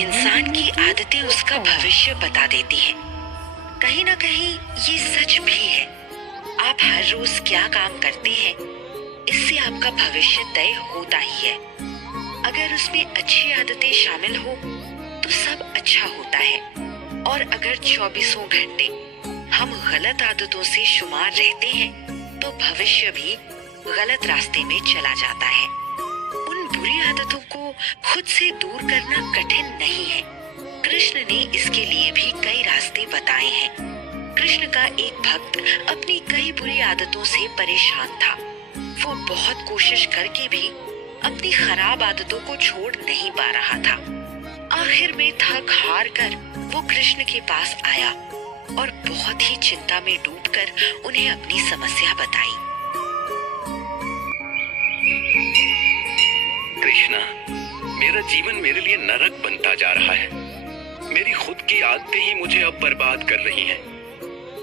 इंसान की आदतें उसका भविष्य बता देती हैं। कहीं ना कहीं ये सच भी है। आप हर रोज क्या काम करते हैं, इससे आपका भविष्य तय होता ही है। अगर उसमें अच्छी आदतें शामिल हो तो सब अच्छा होता है, और अगर 24 घंटे हम गलत आदतों से शुमार रहते हैं तो भविष्य भी गलत रास्ते में चला जाता है। उन बुरी आदतों को खुद से दूर करना कठिन नहीं है। कृष्ण ने इसके लिए भी कई रास्ते बताए हैं। कृष्ण का एक भक्त अपनी कई बुरी आदतों से परेशान था। वो बहुत कोशिश करके भी अपनी खराब आदतों को छोड़ नहीं पा रहा था। आखिर में थक हार कर वो कृष्ण के पास आया और बहुत ही चिंता में डूबकर उन्हें अपनी समस्या बताई। कृष्णा, मेरा जीवन मेरे लिए नरक बनता जा रहा है। मेरी खुद की आदतें ही मुझे अब बर्बाद कर रही हैं।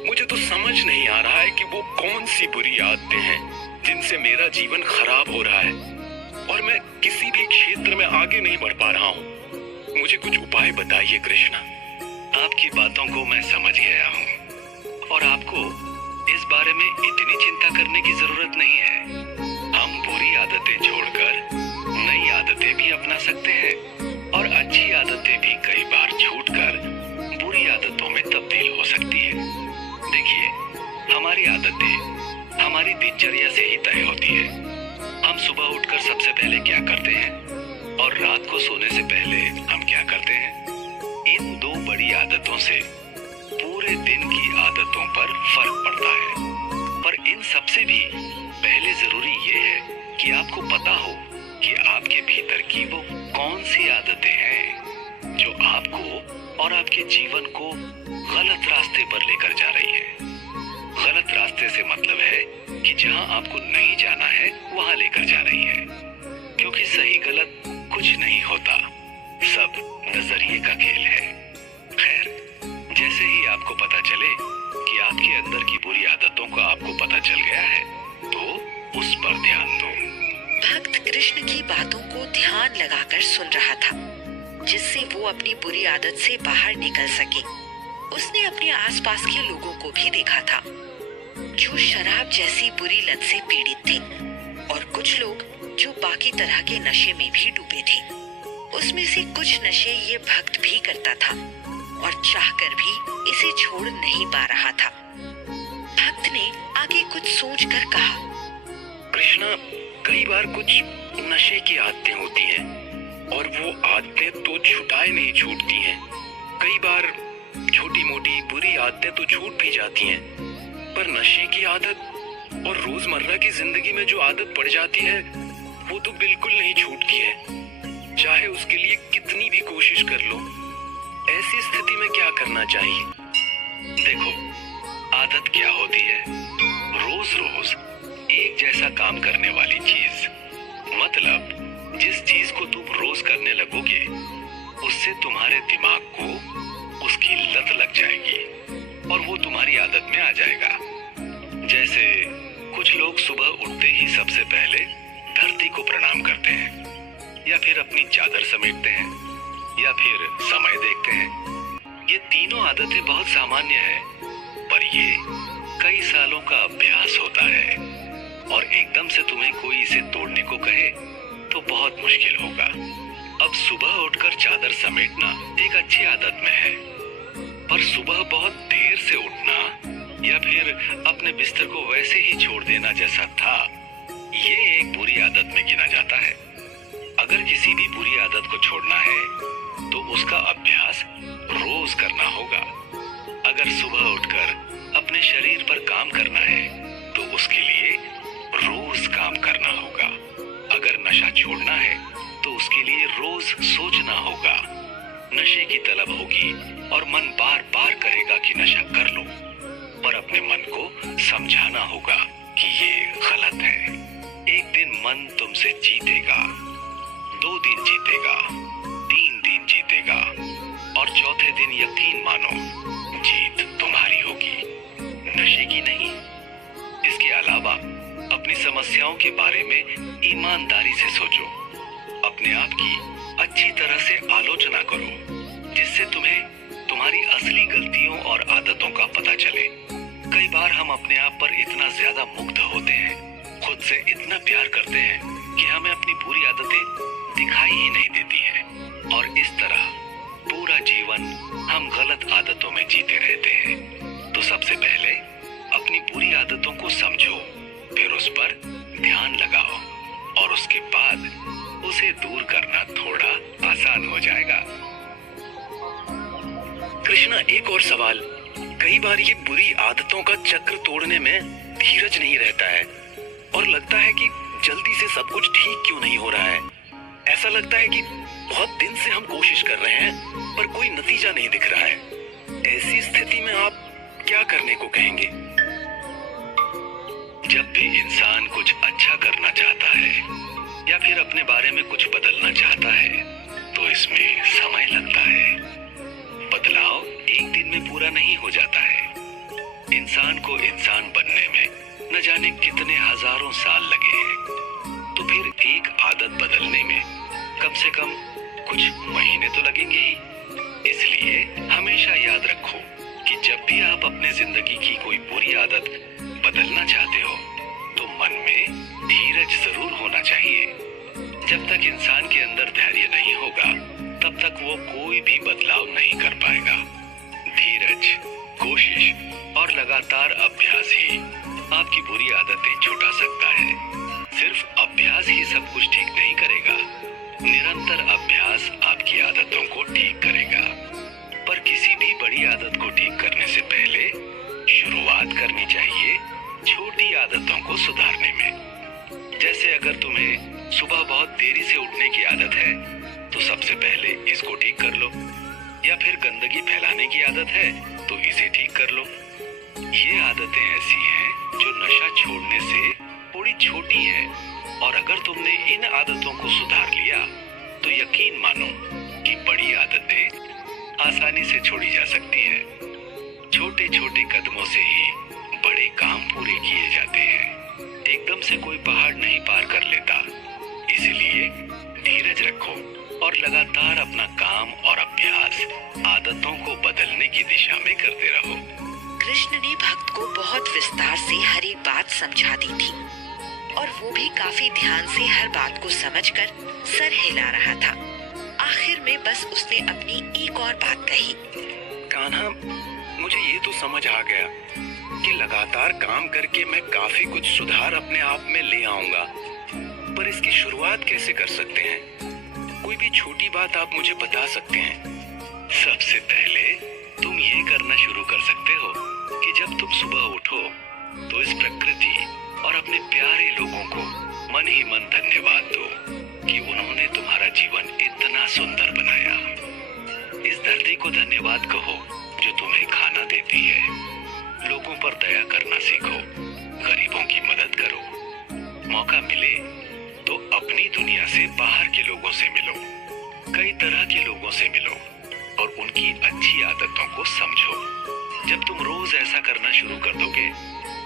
मुझे तो समझ नहीं आ रहा है कि वो कौन सी बुरी आदतें हैं जिनसे मेरा जीवन खराब हो रहा है और मैं किसी भी क्षेत्र में आगे नहीं बढ़ पा रहा हूँ। मुझे कुछ उपाय बताइए कृष्णा। आपकी बातों को मैं समझ गया हूँ और आपको इस बारे में इतनी चिंता करने की जरूरत नहीं है। हम बुरी आदतें छोड़कर नई आदतें भी अपना सकते हैं और अच्छी आदतें भी कई बार छूटकर बुरी आदतों में तब्दील हो सकती है। देखिए, हमारी आदतें हमारी दिनचर्या से ही तय होती है। हम सुबह उठकर सबसे पहले क्या करते हैं और रात को सोने से पहले हम क्या करते हैं। इन दो बड़ी आदतों से पूरे दिन की आदतों पर फर्क पड़ता है। पर इन सबसे भी पहले जरूरी ये है कि आपको पता हो कि आपके भीतर की वो कौन सी आदतें हैं जो आपको और आपके जीवन को गलत रास्ते पर लेकर जा रही है। गलत रास्ते से मतलब है कि जहां आपको नहीं जाना है वहां लेकर जा रही है। क्योंकि सही गलत कुछ नहीं होता, सब नजरिए का खेल है। खैर, जैसे ही आपको पता चले कि आपके अंदर की बुरी आदतों का आपको पता चल गया है तो उस पर ध्यान दो। भक्त कृष्ण की बातों को ध्यान लगाकर सुन रहा था, जिससे वो अपनी बुरी आदत से बाहर निकल सके। उसने अपने आसपास के लोगों को भी देखा था जो शराब जैसी बुरी लत से पीड़ित थे, और कुछ लोग जो बाकी तरह के नशे में भी डूबे थे। उसमें से कुछ नशे ये भक्त भी करता था और चाहकर भी इसे छोड़ नहीं पा रहा था। भक्त ने आगे कुछ सोचकर कहा, कृष्णा, कई बार कुछ नशे की आदतें होती हैं और वो आदतें तो छुटाए नहीं छूटती हैं। कई बार छोटी मोटी बुरी आदतें तो छूट भी जाती हैं, पर नशे की आदत और रोजमर्रा की जिंदगी में जो आदत पड़ जाती है वो तो बिल्कुल नहीं छूटती है, चाहे उसके लिए कितनी भी कोशिश कर लो। ऐसी स्थिति में क्या करना चाहिए? देखो, आदत क्या होती है? रोज रोज एक जैसा काम करने वाली चीज। मतलब जिस चीज को तुम रोज करने लगोगे उससे तुम्हारे दिमाग को उसकी लत लग जाएगी और वो तुम्हारी आदत में आ जाएगा। जैसे कुछ लोग सुबह उठते ही सबसे पहले धरती को प्रणाम करते हैं, या फिर अपनी चादर समेटते हैं, या फिर समय देखते हैं। ये तीनों आदतें बहुत सामान्य हैं, पर ये कई सालों का अभ्यास होता है और एकदम से तुम्हें कोई इसे तोड़ने को कहे तो बहुत मुश्किल होगा। अब सुबह उठकर चादर समेटना एक अच्छी आदत में है, पर सुबह बहुत देर से उठना या फिर अपने बिस्तर को वैसे ही छोड़ देना जैसा था, ये एक बुरी आदत में गिना जाता है। अगर किसी भी बुरी आदत को छोड़ना है तो उसका अभ्यास रोज करना होगा। अगर सुबह उठकर अपने शरीर पर काम करना है तो उसके लिए रोज काम करना होगा। अगर नशा छोड़ना है तो उसके लिए रोज सोचना होगा। नशे की तलब होगी और मन बार बार कहेगा कि नशा कर लो, पर अपने मन को समझाना होगा कि ये गलत है। एक दिन मन तुमसे जीतेगा, 2 दिन जीतेगा, 3 दिन जीतेगा और चौथे दिन यकीन मानो जीत तुम्हारी होगी, नशे की नहीं। इसके अलावा अपनी समस्याओं के बारे में ईमानदारी से सोचो। अपने आप की अच्छी तरह से आलोचना करो, जिससे तुम्हें तुम्हारी असली गलतियों और आदतों का पता चले। कई बार हम अपने आप पर इतना ज्यादा मुग्ध होते हैं, खुद से इतना प्यार करते हैं कि हमें अपनी बुरी आदतें दिखाई ही नहीं देती हैं, और इस तरह पूरा जीवन हम गलत आदतों में जीते रहते हैं। तो सबसे पहले अपनी बुरी आदतों को समझो, फिर उस पर ध्यान लगाओ, और उसके बाद उसे दूर करना थोड़ा आसान हो जाएगा। कृष्णा, एक और सवाल। कई बार ये बुरी आदतों का चक्र तोड़ने में धीरज नहीं रहता है, और लगता है कि जल्दी से सब कुछ ठीक क्यों नहीं हो रहा है। ऐसा लगता है कि बहुत दिन से हम कोशिश कर रहे हैं, पर कोई नतीजा नहीं दिख रहा है। ऐसी स्थिति में आप क्या करने को कहेंगे? जब भी इंसान कुछ अच्छा करना चाहता है या फिर अपने बारे में कुछ बदलना चाहता है, तो इसमें समय लगता है। बदलाव एक दिन में पूरा नहीं हो जाता है। इंसान को इंसान बनने में न जाने कितने हजारों साल लगे हैं। तो फिर एक आदत बदलने में कम से कम कुछ महीने तो लगेंगे ही। इसलिए हमेशा याद रखो कि जब भी आप अपने जिंदगी की कोई बुरी आदत बदलना चाहते हो, तो मन में धीरज जरूर होना चाहिए। जब तक इंसान के अंदर धैर्य नहीं होगा, तब तक वो कोई भी बदलाव नहीं कर पाएगा। धीरज, कोशिश और लगातार अभ्यास ही आपकी बुरी आदतें छुटा सकता है। सिर्फ अभ्यास ही सब कुछ ठीक नहीं करेगा। निरंतर अभ्यास आपकी आदतों को ठीक करेगा। पर किसी भी बड़ी आदत को ठीक करने से पहले शुरुआत करनी चाहिए छोटी आदतों को सुधारने में। जैसे अगर तुम्हें सुबह बहुत देरी से उठने की आदत है, तो सबसे पहले इसको ठीक कर लो। या फिर गंदगी फैलाने की आदत है, तो इसे ठीक कर लो। ये आदतें ऐसी हैं जो नशा छोड़ने से थोड़ी छोटी है, और अगर तुमने इन आदतों को सुधार लिया, तो यकीन मानो कि बड़ी आदतें आसानी से छोड़ी जा सकती है। छोटे छोटे कदमों से ही बड़े काम पूरे किए जाते हैं। एकदम से कोई पहाड़ नहीं पार कर लेता। इसलिए धीरज रखो और लगातार अपना काम और अभ्यास आदतों को बदलने की दिशा में करते रहो। कृष्ण ने भक्त को बहुत विस्तार से हर एक बात समझा दी थी, और वो भी काफी ध्यान से हर बात को समझकर सर हिला रहा था। आखिर में बस उसने अपनी एक और बात कही। कान्हा, मुझे ये तो समझ आ गया कि लगातार काम करके मैं काफी कुछ सुधार अपने आप में ले आऊंगा, पर इसकी शुरुआत कैसे कर सकते हैं? कोई भी छोटी बात आप मुझे बता सकते हैं? सबसे पहले तुम ये करना शुरू कर सकते हो कि जब तुम सुबह उठो, तो इस प्रकृति और अपने प्यारे लोगों को मन ही मन धन्यवाद दो कि उन्होंने तुम्हारा जीवन इतना सुंदर बनाया। इस धरती को धन्यवाद कहो जो तुम्हें खाना देती है। लोगों पर दया करना सीखो, गरीबों की मदद करो। मौका मिले तो अपनी दुनिया से बाहर के लोगों से मिलो, कई तरह के लोगों से मिलो, और उनकी अच्छी आदतों को समझो। जब तुम रोज ऐसा करना शुरू कर दोगे,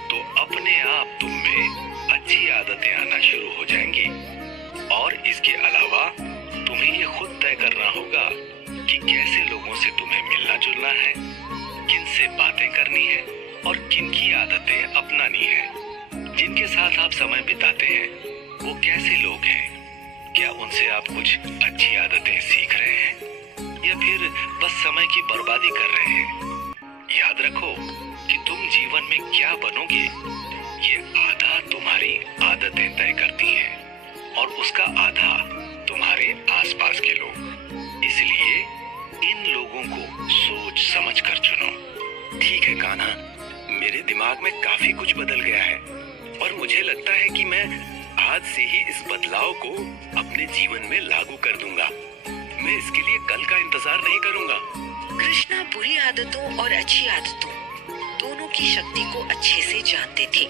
तो अपने आप तुम में अच्छी आदतें आना शुरू हो जाएंगी। और इसके अलावा तुम्हें ये खुद तय करना होगा कि कैसे लोगों से तुम्हें मिलना जुलना है, किन से बातें करनी है, और किन की आदतें अपनानी है। जिनके साथ आप समय बिताते हैं, वो कैसे लोग हैं? क्या उनसे आप कुछ अच्छी आदतें सीख रहे हैं, या फिर बस समय की बर्बादी कर रहे हैं? याद रखो कि तुम जीवन में क्या बनोगे, ये आधा तुम्हारी आदतें तय करती हैं, और उसका आधा तुम्हारे आसपास के लोग। इसलिए इन लोगों को सोच समझ कर चुनो। ठीक है कान्हा, मेरे दिमाग में काफी कुछ बदल गया है, और मुझे लगता है कि मैं आज से ही इस बदलाव को अपने जीवन में लागू कर दूंगा। मैं इसके लिए कल का इंतजार नहीं करूंगा। कृष्णा बुरी आदतों और अच्छी आदतों दोनों की शक्ति को अच्छे से जानते थे।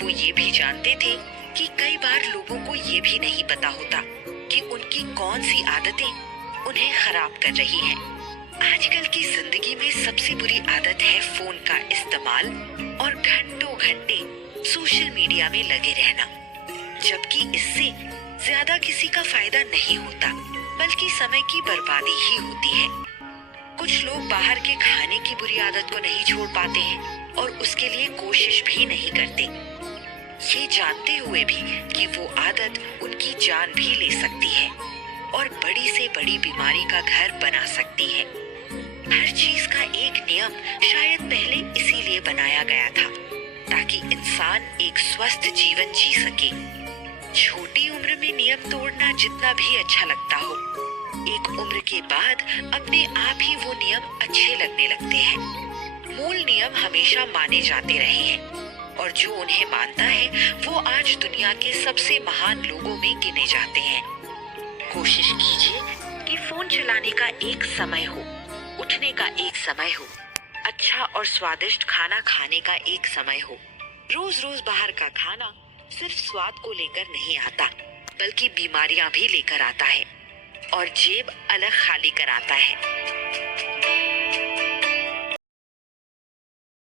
वो ये भी जानते थे कि कई बार लोगों को ये भी नहीं पता होता कि उनकी कौन सी आदतें उन्हें खराब कर रही हैं। आजकल की जिंदगी में सबसे बुरी आदत है फोन का इस्तेमाल और घंटों घंटे सोशल मीडिया में लगे रहना, जबकि इससे ज्यादा किसी का फायदा नहीं होता, बल्कि समय की बर्बादी ही होती है। कुछ लोग बाहर के खाने की बुरी आदत को नहीं छोड़ पाते हैं और उसके लिए कोशिश भी नहीं करते, ये जानते हुए भी कि वो आदत उनकी जान भी ले सकती है और बड़ी से बड़ी बीमारी का घर बना सकती है। हर चीज का एक नियम शायद पहले इसीलिए बनाया गया था ताकि इंसान एक स्वस्थ जीवन जी सके। छोटी उम्र में नियम तोड़ना जितना भी अच्छा लगता हो, एक उम्र के बाद अपने आप ही वो नियम अच्छे लगने लगते हैं। मूल नियम हमेशा माने जाते रहे हैं और जो उन्हें मानता है वो आज दुनिया के सबसे महान लोगों में गिने जाते हैं। कोशिश कीजिए कि फोन चलाने का एक समय हो, उठने का एक समय हो, अच्छा और स्वादिष्ट खाना खाने का एक समय हो। रोज रोज बाहर का खाना सिर्फ स्वाद को लेकर नहीं आता, बल्कि बीमारियां भी लेकर आता है और जेब अलग खाली कराता है।